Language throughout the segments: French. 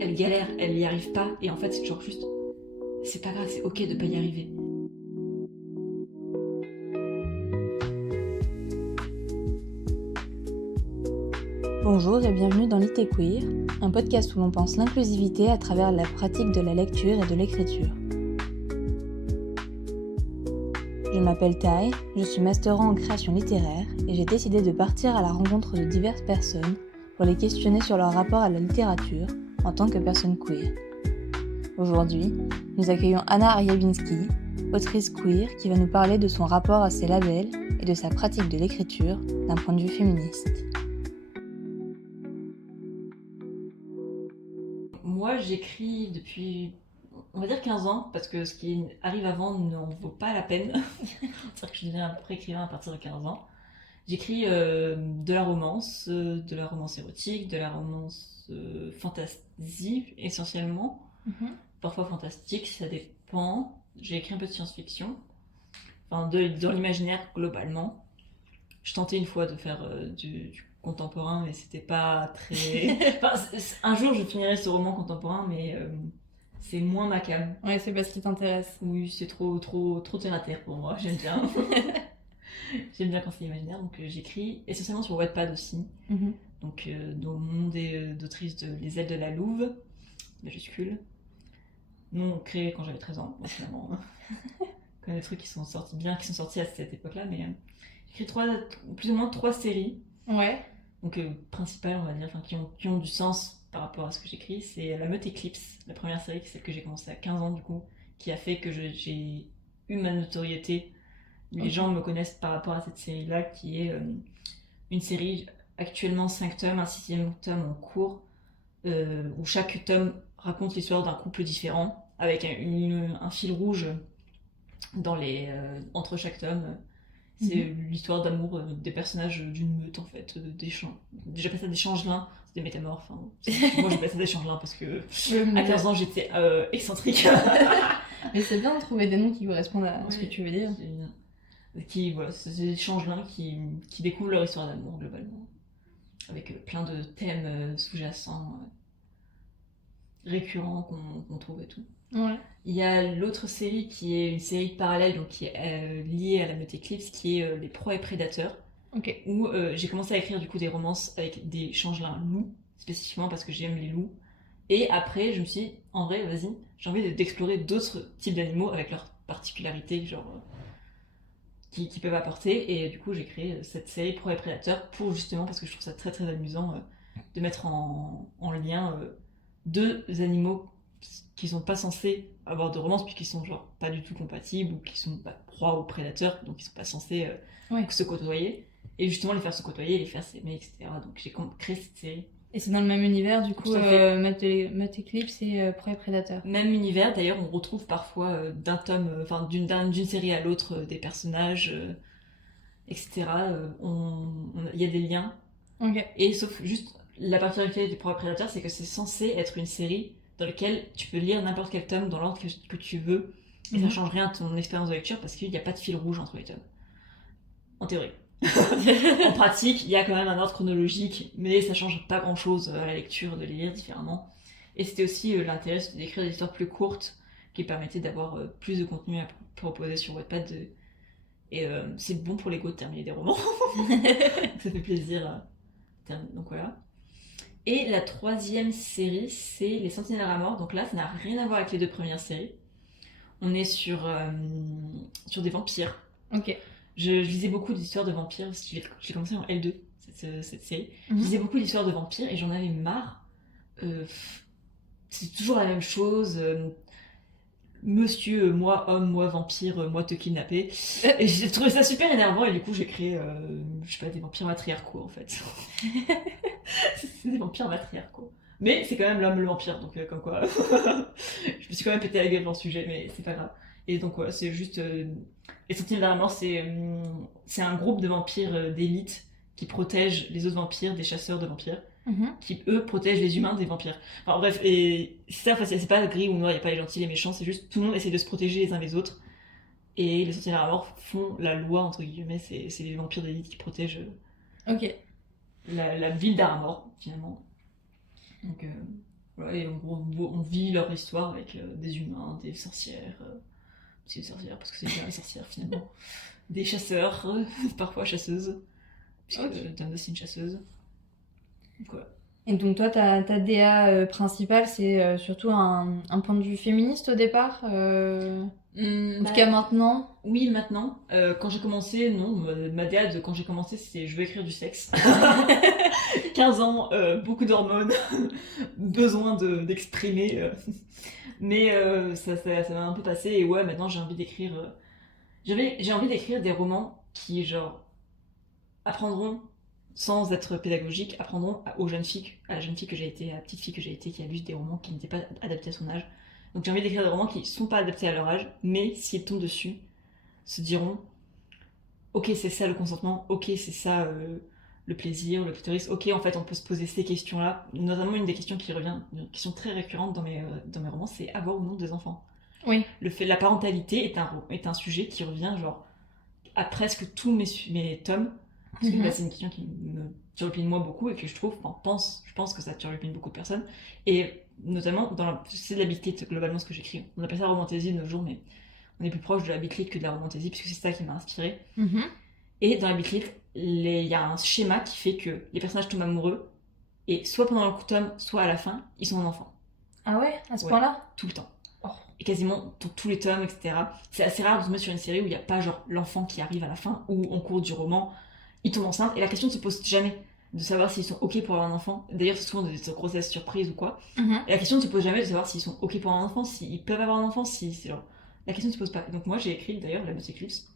elle galère, elle y arrive pas, et en fait c'est toujours juste, c'est pas grave, c'est ok de pas y arriver. Bonjour et bienvenue dans l'IT Queer, un podcast où l'on pense l'inclusivité à travers la pratique de la lecture et de l'écriture. Je m'appelle Tai, je suis masterant en création littéraire et j'ai décidé de partir à la rencontre de diverses personnes pour les questionner sur leur rapport à la littérature en tant que personne queer. Aujourd'hui, nous accueillons Anna Ariabinski, autrice queer qui va nous parler de son rapport à ses labels et de sa pratique de l'écriture d'un point de vue féministe. Moi j'écris depuis, on va dire 15 ans, parce que ce qui arrive avant n'en vaut pas la peine. C'est-à-dire que je deviens à peu près écrivain à partir de 15 ans. J'écris de la romance érotique, de la romance fantasy essentiellement. Parfois fantastique, ça dépend. J'ai écrit un peu de science-fiction, enfin dans l'imaginaire globalement. Je tentais une fois de faire du contemporain, mais c'était pas très. Enfin, un jour je finirai ce roman contemporain, mais c'est moins ma came. Ouais, c'est pas ce qui t'intéresse. Oui, c'est trop terre à terre pour moi. J'aime bien. J'aime bien quand c'est imaginaire, donc j'écris essentiellement sur Wattpad aussi. Donc dans le nom d'autrice de Les Ailes de la Louve, majuscule. Non créé quand j'avais 13 ans, donc, finalement. Quand des trucs qui sont sortis à cette époque-là, mais j'ai écrit plus ou moins 3 séries. Ouais. Donc principales, on va dire, enfin, qui ont du sens par rapport à ce que j'écris. C'est La Meute Éclipse, la première série, celle que j'ai commencé à 15 ans du coup, qui a fait que j'ai eu ma notoriété. Les gens me connaissent par rapport à cette série-là, qui est une série actuellement 5 tomes, un 6e tome en cours, où chaque tome raconte l'histoire d'un couple différent, avec un fil rouge entre chaque tome. C'est l'histoire d'amour des personnages d'une meute en fait, j'appelle ça des changelins, c'est des métamorphes. Hein. Moi j'appelle ça des changelins parce que à 15 ans j'étais excentrique. Mais c'est bien de trouver des noms qui correspondent à ce que tu veux dire. Voilà, c'est des changelins qui découvrent leur histoire d'amour globalement, avec plein de thèmes sous-jacents, récurrents qu'on trouve et tout. Ouais. Il y a l'autre série qui est une série parallèle, donc qui est liée à La Meute Éclipse, qui est Les Proies et Prédateurs, où j'ai commencé à écrire du coup des romances avec des changelins loups, spécifiquement parce que j'aime les loups. Et après, je me suis dit, en vrai, vas-y, j'ai envie d'explorer d'autres types d'animaux avec leurs particularités, genre qui peuvent apporter. Et du coup, j'ai créé cette série Proies et Prédateurs pour justement, parce que je trouve ça très très amusant de mettre en lien deux animaux qui sont pas censés avoir de romance puisqu'ils sont genre pas du tout compatibles ou qui sont proies ou prédateurs, donc ils sont pas censés se côtoyer, et justement les faire se côtoyer, les faire s'aimer, etc. Donc j'ai créé cette série. Et c'est dans le même univers du coup, Meute Éclipse et Proie et Prédateur. Même univers, d'ailleurs on retrouve parfois d'un tome, enfin d'une série à l'autre des personnages, etc. Il y a des liens. Et sauf juste la particularité des Proies et Prédateurs, c'est que c'est censé être une série dans lequel tu peux lire n'importe quel tome dans l'ordre que tu veux, et ça change rien à ton expérience de lecture parce qu'il n'y a pas de fil rouge entre les tomes. En théorie. En pratique, il y a quand même un ordre chronologique, mais ça change pas grand chose à la lecture de les lire différemment. Et c'était aussi l'intérêt d'écrire des histoires plus courtes qui permettaient d'avoir plus de contenu à proposer sur Wattpad. Et c'est bon pour l'ego de terminer des romans. Ça fait plaisir. Donc voilà. Et la 3e série, c'est Les Sentinelles à mort. Donc là, ça n'a rien à voir avec les 2 premières séries. On est sur des vampires. Je lisais beaucoup d'histoires de vampires, parce que j'ai commencé en L2, cette série. Je lisais beaucoup d'histoires de vampires et j'en avais marre. C'est toujours la même chose. Monsieur, moi homme, moi vampire, moi te kidnapper. Et j'ai trouvé ça super énervant et du coup j'ai créé, je sais pas, des vampires matriarcaux en fait. C'est des vampires matriarcaux. Mais c'est quand même l'homme le vampire, donc comme quoi. Je me suis quand même pété la gueule dans le sujet, mais c'est pas grave. Et donc voilà, c'est juste. Les Sentinelles de la mort, c'est un groupe de vampires d'élite qui protègent les autres vampires des chasseurs de vampires. Qui eux protègent les humains des vampires. Enfin bref, et c'est ça, enfin, c'est pas gris ou noir, il n'y a pas les gentils, les méchants, c'est juste tout le monde essaie de se protéger les uns les autres. Et les Sentinelles de la mort font la loi, entre guillemets, c'est les vampires d'élite qui protègent la ville d'Aramor, finalement. Donc Voilà, et en gros, on vit leur histoire avec des humains, des sorcières, des sorcières, parce que c'est bien les sorcières finalement, des chasseurs, parfois chasseuses, puisque Tom aussi une chasseuse. Donc, ouais. Et donc toi, ta DA principale, c'est surtout un point de vue féministe au départ en tout cas maintenant. Oui, maintenant. Quand j'ai commencé, non. Ma DA quand j'ai commencé, c'était je veux écrire du sexe. 15 ans, beaucoup d'hormones, besoin d'exprimer. Mais ça m'a un peu passé. Et ouais, maintenant j'ai envie d'écrire... j'ai envie d'écrire des romans qui, genre, apprendront, sans être pédagogiques, apprendront aux jeunes filles, à la jeune fille que j'ai été, à la petite fille que j'ai été, qui a lu des romans qui n'étaient pas adaptés à son âge. Donc j'ai envie d'écrire des romans qui sont pas adaptés à leur âge, mais s'ils tombent dessus, se diront ok, c'est ça le consentement, ok, c'est ça le plaisir, le clitoris, ok, en fait on peut se poser ces questions-là. Notamment une des questions qui revient, une question très récurrente dans mes romans, c'est avoir ou non des enfants. Oui. La parentalité est un sujet qui revient genre à presque tous mes tomes, parce que c'est une question qui me turlupine moi beaucoup et que je pense que ça turlupine beaucoup de personnes. Et notamment, c'est de la beat lit globalement ce que j'écris. On appelle ça romantaisie de nos jours, mais on est plus proche de la beat lit que de la romantaisie, puisque c'est ça qui m'a inspirée. Et dans la beat lit, il y a un schéma qui fait que les personnages tombent amoureux, et soit pendant le tome, soit à la fin, ils sont en enfant. Ah ouais, à ce point-là ? Tout le temps. Et quasiment dans tous les tomes, etc. C'est assez rare de se mettre sur une série où il n'y a pas genre l'enfant qui arrive à la fin, ou en cours du roman, il tombe enceinte, et la question ne se pose jamais de savoir s'ils sont ok pour avoir un enfant. D'ailleurs, c'est souvent des grossesses surprises ou quoi. Et la question ne se pose jamais de savoir s'ils sont ok pour avoir un enfant, s'ils peuvent avoir un enfant, genre... La question ne se pose pas. Donc moi, j'ai écrit, d'ailleurs, la Note Eclipse.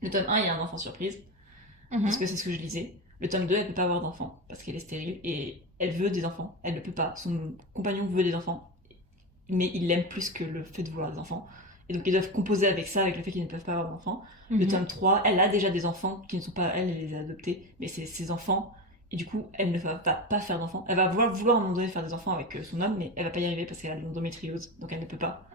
Le tome 1, il y a un enfant surprise, parce que c'est ce que je lisais. Le tome 2, elle peut pas avoir d'enfant, parce qu'elle est stérile, et elle veut des enfants. Elle ne peut pas. Son compagnon veut des enfants, mais il l'aime plus que le fait de vouloir des enfants. Et donc ils doivent composer avec ça, avec le fait qu'ils ne peuvent pas avoir d'enfants. Le tome 3, elle a déjà des enfants qui ne sont pas elle les a adoptés, mais c'est ses enfants. Et du coup, elle ne va pas faire d'enfants. Elle va vouloir à un moment donné faire des enfants avec son homme, mais elle va pas y arriver parce qu'elle a de l'endométriose, donc elle ne peut pas.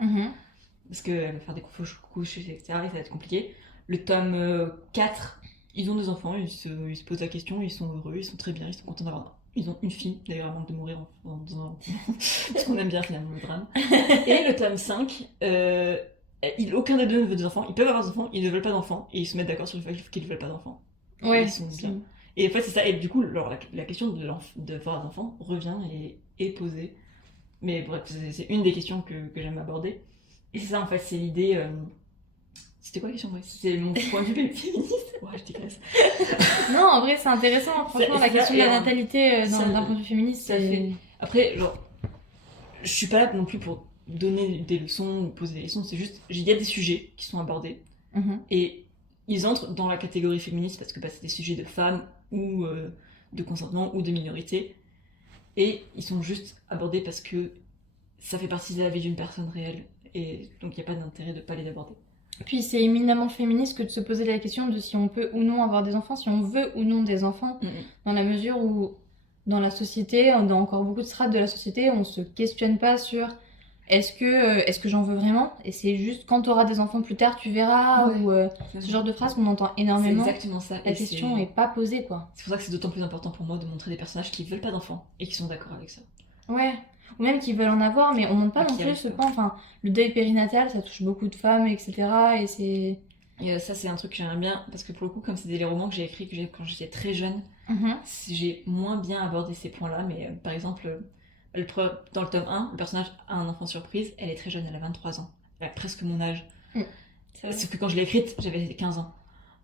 Parce qu'elle va faire des couches, etc. Et ça va être compliqué. Le tome 4, ils ont des enfants, ils se posent la question, ils sont heureux, ils sont très bien, ils sont contents d'avoir... Ils ont une fille, d'ailleurs, avant de mourir parce qu'on aime bien finalement le drame. Et le tome 5, aucun des deux ne veut des enfants. Ils peuvent avoir des enfants, ils ne veulent pas d'enfants, et ils se mettent d'accord sur le fait qu'ils ne veulent pas d'enfants. Ouais, ils sont bien. Et en fait, c'est ça. Et du coup, la question de avoir des enfants revient et est posée. Mais bref, c'est une des questions que j'aime aborder. Et c'est ça, en fait, c'est l'idée... C'était quoi la question? C'est mon point de vue féministe. Ouais, je digresse. Non, en vrai, c'est intéressant. Franchement, la question de la natalité d'un point de vue féministe, c'est... Après, genre, je suis pas là non plus pour donner des leçons ou poser des leçons. C'est juste, il y a des sujets qui sont abordés. Et ils entrent dans la catégorie féministe parce que c'est des sujets de femmes ou de consentement ou de minorité. Et ils sont juste abordés parce que ça fait partie de la vie d'une personne réelle. Et donc, il n'y a pas d'intérêt de pas les aborder. Puis c'est éminemment féministe que de se poser la question de si on peut ou non avoir des enfants, si on veut ou non des enfants, dans la mesure où dans la société, dans encore beaucoup de strates de la société, on se questionne pas sur est-ce que j'en veux vraiment, et c'est juste quand tu auras des enfants plus tard tu verras, ou ce genre de phrase qu'on entend énormément. C'est exactement ça. La question est pas posée, quoi. C'est pour ça que c'est d'autant plus important pour moi de montrer des personnages qui veulent pas d'enfants et qui sont d'accord avec ça. Ouais. Ou même qui veulent en avoir, mais on montre pas non plus ce point. Enfin, le deuil périnatal, ça touche beaucoup de femmes, etc. Et c'est... Et ça, c'est un truc que j'aimerais bien, parce que pour le coup, comme c'est des romans que j'ai écrits quand j'étais très jeune, j'ai moins bien abordé ces points-là. Mais par exemple, dans le tome 1, le personnage a un enfant surprise, elle est très jeune, elle a 23 ans. Elle a presque mon âge. Sauf que quand je l'ai écrite, j'avais 15 ans.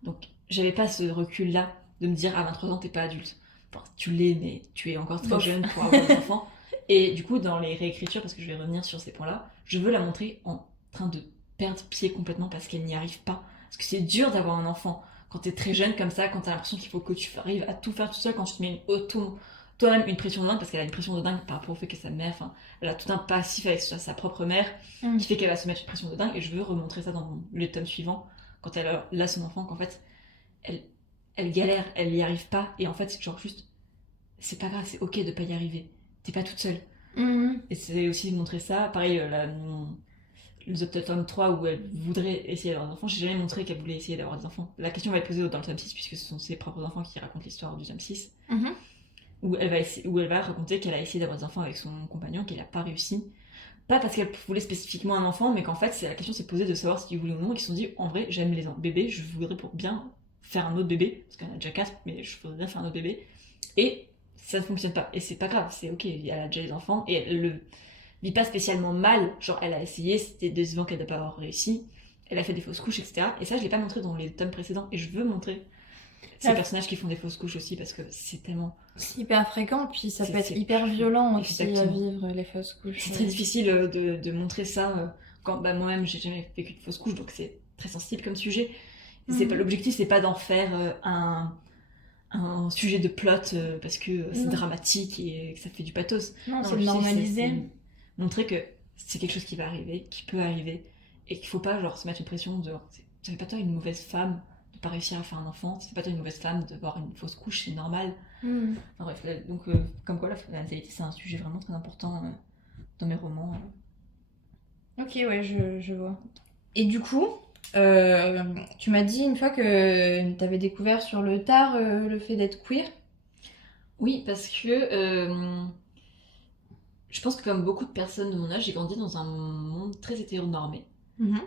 Donc, j'avais pas ce recul-là de me dire, à 23 ans, t'es pas adulte. Enfin, tu l'es, mais tu es encore très jeune pour avoir des enfants. Et du coup, dans les réécritures, parce que je vais revenir sur ces points-là, je veux la montrer en train de perdre pied complètement parce qu'elle n'y arrive pas. Parce que c'est dur d'avoir un enfant quand t'es très jeune comme ça, quand t'as l'impression qu'il faut que tu arrives à tout faire tout seul, quand tu te mets toi-même une pression de dingue, parce qu'elle a une pression de dingue par rapport au fait que sa mère, elle a tout un passif avec sa propre mère, qui fait qu'elle va se mettre une pression de dingue, et je veux remontrer ça dans le tome suivant, quand elle a son enfant, qu'en fait, elle galère, elle n'y arrive pas, et en fait, c'est genre juste, c'est pas grave, c'est ok de pas y arriver. T'es pas toute seule. Et c'est aussi de montrer ça. Pareil, le tome 3 où elle voudrait essayer d'avoir des enfants, j'ai jamais montré qu'elle voulait essayer d'avoir des enfants. La question va être posée dans le tome 6 puisque ce sont ses propres enfants qui racontent l'histoire du tome 6. où elle va raconter qu'elle a essayé d'avoir des enfants avec son compagnon, qu'elle n'a pas réussi. Pas parce qu'elle voulait spécifiquement un enfant, mais qu'en fait, la question s'est posée de savoir s'ils voulaient ou non, et qu'ils se sont dit, en vrai, j'aime les bébés, je voudrais pour bien faire un autre bébé, parce qu'elle en a déjà 4, mais je voudrais bien faire un autre bébé. Et ça ne fonctionne pas. Et c'est pas grave, c'est ok, elle a déjà les enfants, et elle le vit pas spécialement mal. Genre, elle a essayé, c'était décevant qu'elle n'a pas avoir réussi, elle a fait des fausses couches, etc. Et ça, je l'ai pas montré dans les tomes précédents, et je veux montrer ces personnages qui font des fausses couches aussi, parce que c'est tellement... C'est hyper fréquent, puis ça peut être hyper violent aussi à vivre, les fausses couches. C'est très difficile de montrer ça, quand moi-même j'ai jamais vécu de fausses couches, donc c'est très sensible comme sujet. C'est pas, l'objectif, c'est pas d'en faire un sujet de plot parce que c'est dramatique et que ça fait du pathos. Non, c'est de normaliser. C'est montrer que c'est quelque chose qui va arriver, qui peut arriver, et qu'il faut pas genre se mettre une pression de ça fait pas toi une mauvaise femme de pas réussir à faire un enfant, ça fait pas toi une mauvaise femme d'avoir une fausse couche, c'est normal. Enfin, bref, donc comme quoi la natalité c'est un sujet vraiment très important dans mes romans. Ok, ouais, je vois. Et du coup, tu m'as dit une fois que tu avais découvert sur le tard le fait d'être queer. Oui, parce que je pense que comme beaucoup de personnes de mon âge, j'ai grandi dans un monde très hétéronormé,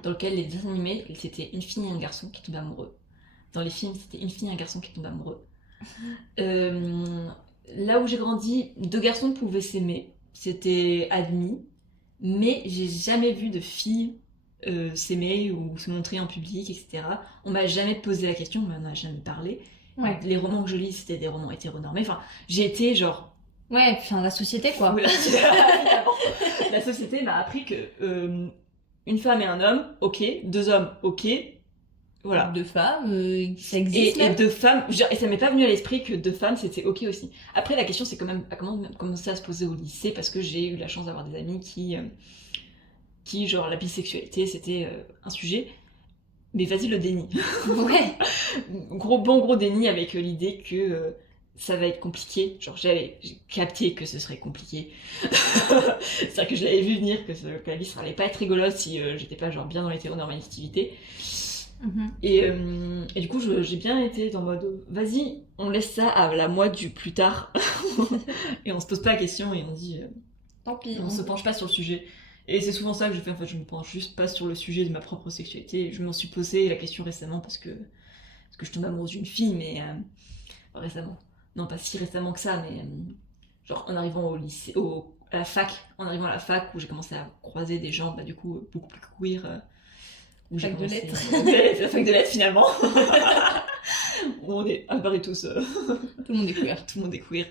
dans lequel les dessins animés, c'était une fille et un garçon qui tombaient amoureux. Dans les films, c'était une fille et un garçon qui tombaient amoureux. Là où j'ai grandi, 2 garçons pouvaient s'aimer, c'était admis, mais j'ai jamais vu de filles s'aimer ou se montrer en public, etc. On m'a jamais posé la question, on m'en a jamais parlé. Ouais. Les romans que je lis, c'était des romans hétéronormés. Enfin, j'ai été genre... Ouais, enfin la société quoi. Oui, la société m'a appris que une femme et un homme, ok, 2 hommes, ok. Voilà. 2 femmes, ça existe. Et 2 femmes, et ça m'est pas venu à l'esprit que 2 femmes c'était ok aussi. Après, la question c'est quand même à commencer à se poser au lycée parce que j'ai eu la chance d'avoir des amis qui genre la bisexualité c'était un sujet. Mais vas-y, le déni. Ouais. Gros déni avec l'idée que ça va être compliqué. Genre, j'ai capté que ce serait compliqué. C'est-à-dire que je l'avais vu venir, que la vie, ça allait pas être rigolote si j'étais pas genre bien dans l'hétéronormativité. Et du coup, j'ai bien été dans mode, vas-y, on laisse ça à la moi du plus tard. Et on se pose pas la question et on dit, tant pis. On se penche pas sur le sujet. Et c'est souvent ça que je fais, en fait, je me penche juste pas sur le sujet de ma propre sexualité. Je m'en suis posé la question récemment parce que je tombe amoureuse d'une fille, mais récemment. Non, pas si récemment que ça, mais genre en arrivant au lycée, à la fac, où j'ai commencé à croiser des gens, du coup, beaucoup plus queer. Où fac de lettres. La fac de lettres, finalement. Où on est à part et tous. Tout le monde est queer. Tout le monde est queer.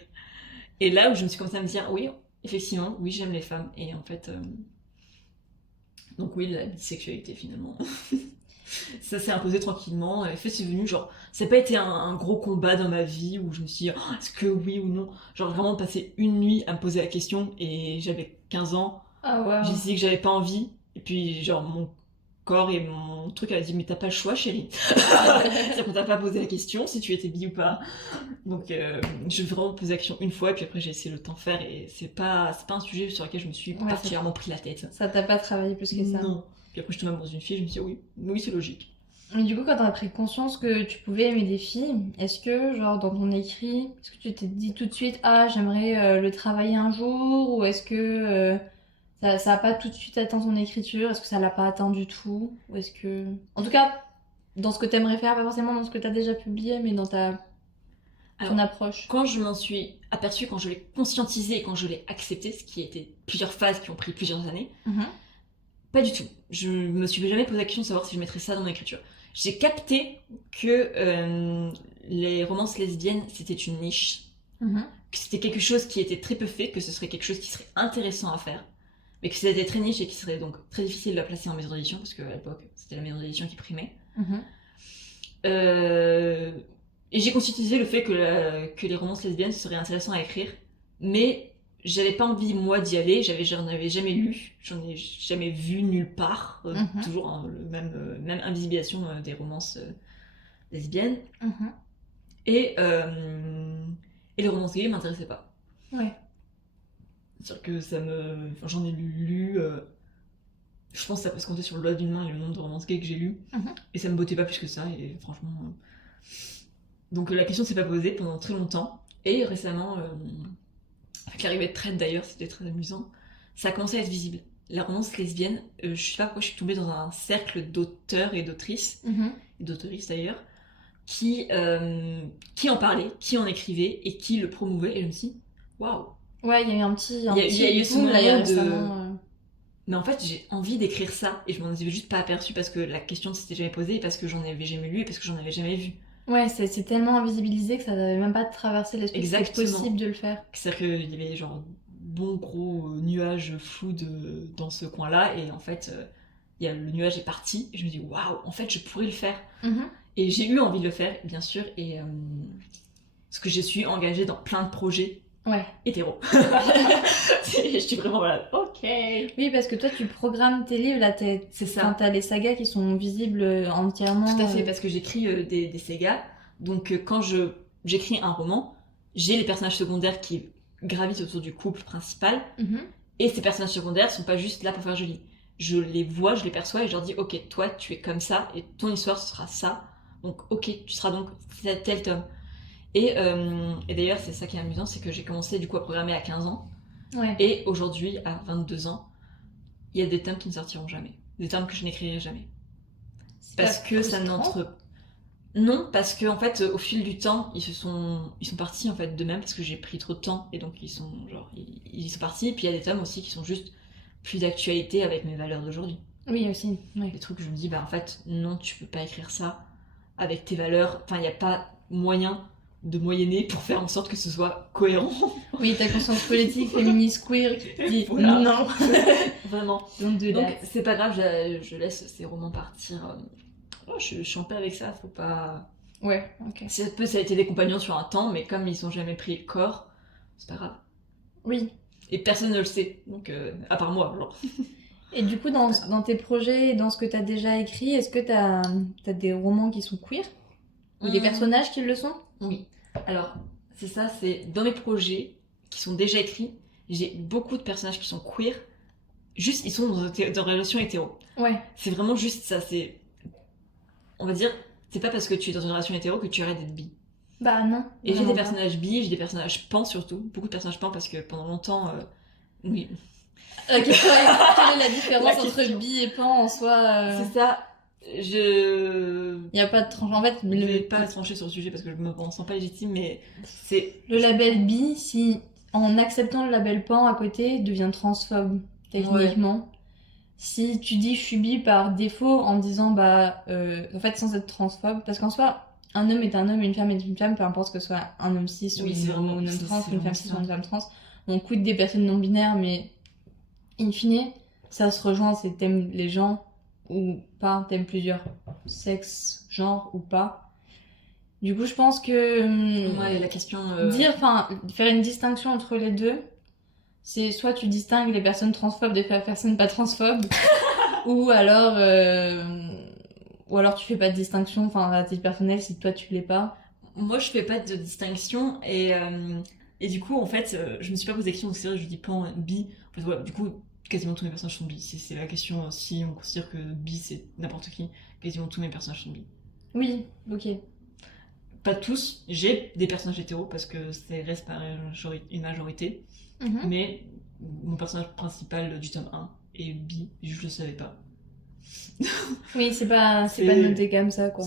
Et là où je me suis commencé à me dire, oui, effectivement, oui, j'aime les femmes. Et en fait... Donc oui, la bisexualité finalement. Ça s'est imposé tranquillement. En fait, c'est venu genre... Ça n'a pas été un gros combat dans ma vie où je me suis dit, oh, est-ce que oui ou non. Genre vraiment passer une nuit à me poser la question et j'avais 15 ans. Ah ouais. J'ai dit que j'avais pas envie. Et puis genre mon corps et mon truc a dit, mais t'as pas le choix chérie. C'est-à-dire qu'on t'a pas posé la question si tu étais bi ou pas. Donc je vais vraiment poser la question une fois et puis après j'ai essayé de le temps faire et c'est pas un sujet sur lequel je me suis particulièrement pris la tête. Ça t'a pas travaillé plus que ça? Non. Puis après je tombe amoureuse d'une fille, je me suis dit oui c'est logique. Mais du coup quand t'as pris conscience que tu pouvais aimer des filles, est-ce que genre dans ton écrit, est-ce que tu t'es dit tout de suite j'aimerais le travailler un jour, ou est-ce que ça a pas tout de suite atteint ton écriture, est-ce que ça l'a pas atteint du tout, ou est-ce que... En tout cas, dans ce que t'aimerais faire, pas forcément dans ce que t'as déjà publié, mais dans ton approche. Quand je m'en suis aperçue, quand je l'ai conscientisé, quand je l'ai accepté, ce qui a été plusieurs phases qui ont pris plusieurs années, pas du tout. Je me suis jamais posé la question de savoir si je mettrais ça dans mon écriture. J'ai capté que les romances lesbiennes, c'était une niche, que c'était quelque chose qui était très peu fait, que ce serait quelque chose qui serait intéressant à faire, mais que c'était très niche et qui serait donc très difficile de la placer en maison d'édition, parce qu'à l'époque, c'était la maison d'édition qui primait. Et j'ai conscientisé le fait que les romances lesbiennes seraient intéressantes à écrire, mais j'avais pas envie moi d'y aller, j'en avais jamais lu, j'en ai jamais vu nulle part, toujours même invisibilisation des romances lesbiennes. Et les romances gays m'intéressaient pas. Ouais. C'est-à-dire que j'en ai lu, je pense que ça peut se compter sur le doigt d'une main le nombre de romances gays que j'ai lues, et ça me bottait pas plus que ça, et franchement... Donc la question s'est pas posée pendant très longtemps, Et récemment, avec l'arrivée de Thread d'ailleurs, c'était très amusant, ça a commencé à être visible. La romance lesbienne, je sais pas pourquoi je suis tombée dans un cercle d'auteurs et d'autrices, et d'auteuristes d'ailleurs, qui en parlaient, qui en écrivaient et qui le promouvaient, et je me suis dit, waouh! Ouais, il y a eu un petit il y a eu ce moment là, récemment, mais en fait, j'ai envie d'écrire ça, et je m'en avais juste pas aperçu parce que la question ne s'était jamais posée, et parce que j'en avais jamais lu, et parce que j'en avais jamais vu. Ouais, c'est tellement invisibilisé que ça n'avait même pas traversé l'esprit que c'était possible de le faire. C'est-à-dire qu'il y avait genre bon gros nuage flou dans ce coin-là, et en fait, le nuage est parti, et je me dis waouh, en fait, je pourrais le faire. Et j'ai eu envie de le faire, bien sûr, et parce que je suis engagée dans plein de projets. Ouais. Hétéro. Je suis vraiment voilà. Ok. Oui, parce que toi, tu programmes tes livres, là, c'est ça. Enfin, t'as les sagas qui sont visibles entièrement. Tout à fait, parce que j'écris des sagas. Donc, quand j'écris un roman, j'ai les personnages secondaires qui gravitent autour du couple principal. Et ces personnages secondaires sont pas juste là pour faire joli. Je les vois, je les perçois et je leur dis, ok, toi, tu es comme ça et ton histoire ce sera ça. Donc, ok, tu seras donc tel tome. Et d'ailleurs, c'est ça qui est amusant, c'est que j'ai commencé du coup à programmer à 15 ans. Ouais. Et aujourd'hui, à 22 ans, il y a des tomes qui ne sortiront jamais. Des tomes que je n'écrirai jamais. Parce que ça n'entre... Non, parce que en fait, au fil du temps, ils sont partis en fait d'eux-mêmes parce que j'ai pris trop de temps et donc ils sont partis. Et puis il y a des tomes aussi qui sont juste plus d'actualité avec mes valeurs d'aujourd'hui. Oui, aussi. Ouais. Des trucs que je me dis, bah en fait, non, tu peux pas écrire ça avec tes valeurs. Enfin, il n'y a pas moyen de moyenner pour faire en sorte que ce soit cohérent. Oui, ta conscience politique, féministe, queer, qui dit voilà. non. Vraiment. Donc c'est pas grave, je laisse ces romans partir. Je suis en paix avec ça, faut pas... Ouais, ok. Ça a été des compagnons sur un temps, mais comme ils ont jamais pris le corps, c'est pas grave. Oui. Et personne ne le sait, donc à part moi, genre. Et du coup, dans tes projets, dans ce que t'as déjà écrit, est-ce que t'as des romans qui sont queer? Ou des personnages qui le sont? Oui. Alors, c'est ça, c'est dans mes projets qui sont déjà écrits, j'ai beaucoup de personnages qui sont queer, juste ils sont dans une relation hétéro. Ouais. C'est vraiment juste ça, c'est... On va dire, c'est pas parce que tu es dans une relation hétéro que tu arrêtes d'être bi. Bah non. Et j'ai des personnages bi, j'ai des personnages pan surtout, beaucoup de personnages pan parce que pendant longtemps, oui. Quelle est la différence entre bi et pan en soi C'est ça. Il n'y a pas de tranche. En fait, je vais pas trancher sur le sujet parce que je me sens pas légitime, mais c'est... Le label bi, si en acceptant le label pan à côté, devient transphobe, techniquement. Ouais. Si tu dis je suis bi par défaut en disant en fait sans être transphobe, parce qu'en soi, un homme est un homme, une femme est une femme, peu importe que ce soit un homme cis ou un homme trans, une femme cis ou une femme trans. On quid des personnes non binaires, mais in fine, ça se rejoint, c'est t'aimes les gens ou pas, t'aimes plusieurs sexes, genres ou pas. Du coup, je pense que ouais, la question faire une distinction entre les deux, c'est soit tu distingues les personnes transphobes des personnes pas transphobes, ou alors tu fais pas de distinction, enfin à titre personnel si toi tu l'es pas. Moi je fais pas de distinction et du coup en fait je me suis pas posé la question, donc c'est vrai je dis pan, bi, en fait, ouais, du coup quasiment tous mes personnages sont bi, c'est la question si on considère que bi c'est n'importe qui, quasiment tous mes personnages sont bi. Oui, ok. Pas tous, j'ai des personnages hétéros parce que ça reste par une majorité, mais mon personnage principal du tome 1 est bi, je le savais pas. Oui, c'est pas noté comme ça, quoi.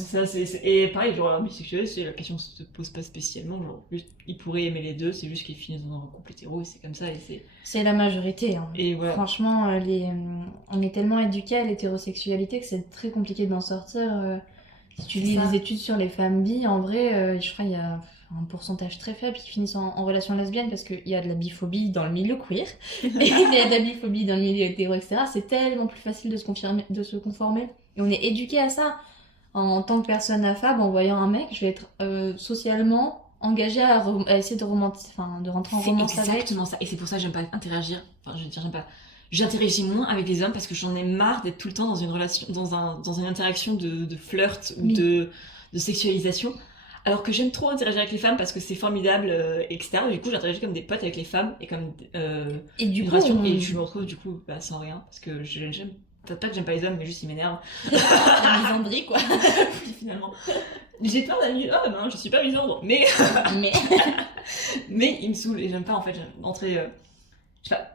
Et pareil, genre, un bisexuel, la question se pose pas spécialement, genre, juste, il pourrait aimer les deux, c'est juste qu'ils finissent dans un couple hétéro, et c'est comme ça, et c'est la majorité, hein. Et voilà. Franchement, on est tellement éduqués à l'hétérosexualité que c'est très compliqué d'en sortir. Si tu lis les études sur les femmes bi, en vrai, je crois qu'il y a un pourcentage très faible qui finissent en relation lesbienne parce qu'il y a de la biphobie dans le milieu queer et il y a de la biphobie dans le milieu hétéro, etc. C'est tellement plus facile de se conformer. Et on est éduqué à ça. En tant que personne affable, en voyant un mec, je vais être socialement engagée à essayer de rentrer en romance avec. C'est exactement ça. Et c'est pour ça que j'aime pas interagir. Enfin, je veux dire, j'aime pas... J'interagis moins avec les hommes parce que j'en ai marre d'être tout le temps dans une relation, dans une interaction de flirt ou de sexualisation. Alors que j'aime trop interagir avec les femmes parce que c'est formidable, etc. Du coup, j'interagis comme des potes avec les femmes et comme et du une coup, relation. Et je me retrouve du coup sans rien parce que j'aime pas que j'aime pas les hommes, mais juste ils m'énervent. La misandrie, quoi. Finalement. J'ai plein d'amis hommes, hein, je suis pas misandre, mais... Mais... mais ils me saoulent et j'aime pas en fait, j'aime entrer... je sais pas.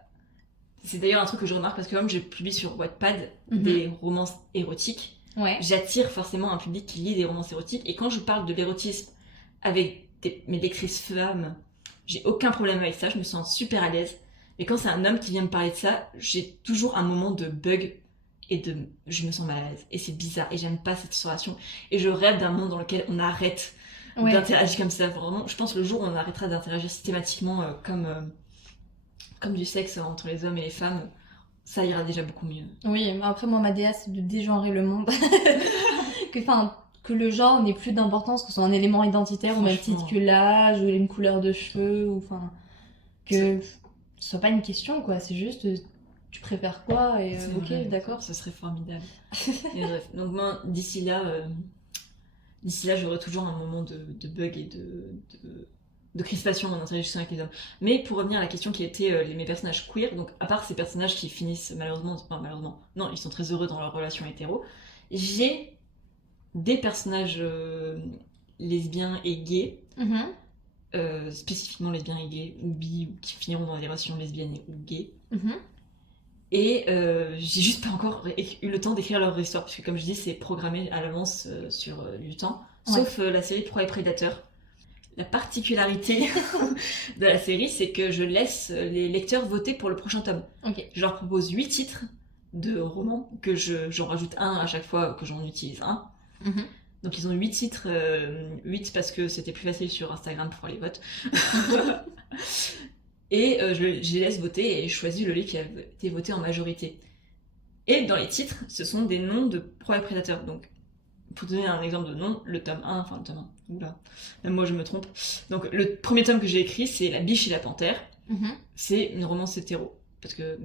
C'est d'ailleurs un truc que je remarque parce que comme je publie sur Wattpad des romances érotiques, j'attire forcément un public qui lit des romances érotiques. Et quand je parle de l'érotisme avec mes lectrices femmes, j'ai aucun problème avec ça, je me sens super à l'aise. Mais quand c'est un homme qui vient me parler de ça, j'ai toujours un moment de bug et je me sens mal à l'aise. Et c'est bizarre et j'aime pas cette sensation. Et je rêve d'un monde dans lequel on arrête d'interagir comme ça. Vraiment, je pense que le jour où on arrêtera d'interagir systématiquement comme du sexe entre les hommes et les femmes, ça ira déjà beaucoup mieux. Oui, mais après moi ma DA c'est de dégenrer le monde. que le genre n'ait plus d'importance, que ce soit un élément identitaire au même titre que l'âge ou une couleur de cheveux, ou que ce soit pas une question quoi, c'est juste tu préfères quoi et ok vrai. D'accord. Ce serait formidable. Et bref, donc moi d'ici là j'aurai toujours un moment de bug et de crispation en interaction avec les hommes. Mais pour revenir à la question qui était mes personnages queer, donc à part ces personnages qui finissent malheureusement, non, ils sont très heureux dans leur relation hétéro, j'ai des personnages lesbiens et gays, spécifiquement lesbiens et gays, ou bi, ou qui finiront dans des relations lesbiennes ou gays. Et j'ai juste pas encore eu le temps d'écrire leur histoire, parce que comme je dis, c'est programmé à l'avance sur du temps, sauf la série Proie et Prédateur. La particularité de la série, c'est que je laisse les lecteurs voter pour le prochain tome. Je leur propose 8 titres de romans, que j'en rajoute un à chaque fois que j'en utilise un. Donc ils ont 8 titres, 8 parce que c'était plus facile sur Instagram pour les votes. Et je les laisse voter et je choisis le livre qui a été voté en majorité. Et dans les titres, ce sont des noms de proies et prédateurs. Donc, pour donner un exemple de nom, le tome 1, oula, même moi je me trompe. Donc le premier tome que j'ai écrit, c'est La biche et la panthère. C'est une romance hétéro.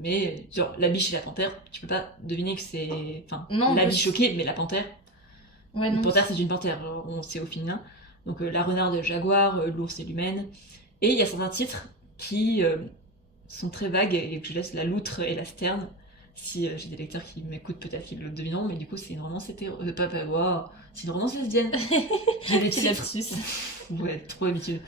Mais genre, La biche et la panthère, tu peux pas deviner que c'est... la biche choquée, mais la panthère... Une panthère, c'est une panthère, c'est au féminin. Donc la renarde, le jaguar, l'ours et l'humaine. Et il y a certains titres qui sont très vagues et que je laisse la loutre et la sterne. Si j'ai des lecteurs qui m'écoutent, peut-être qu'ils le devineront, mais du coup c'est une romance hétéro. C'est une romance lesbienne. J'ai des titres. Ouais, trop habitude.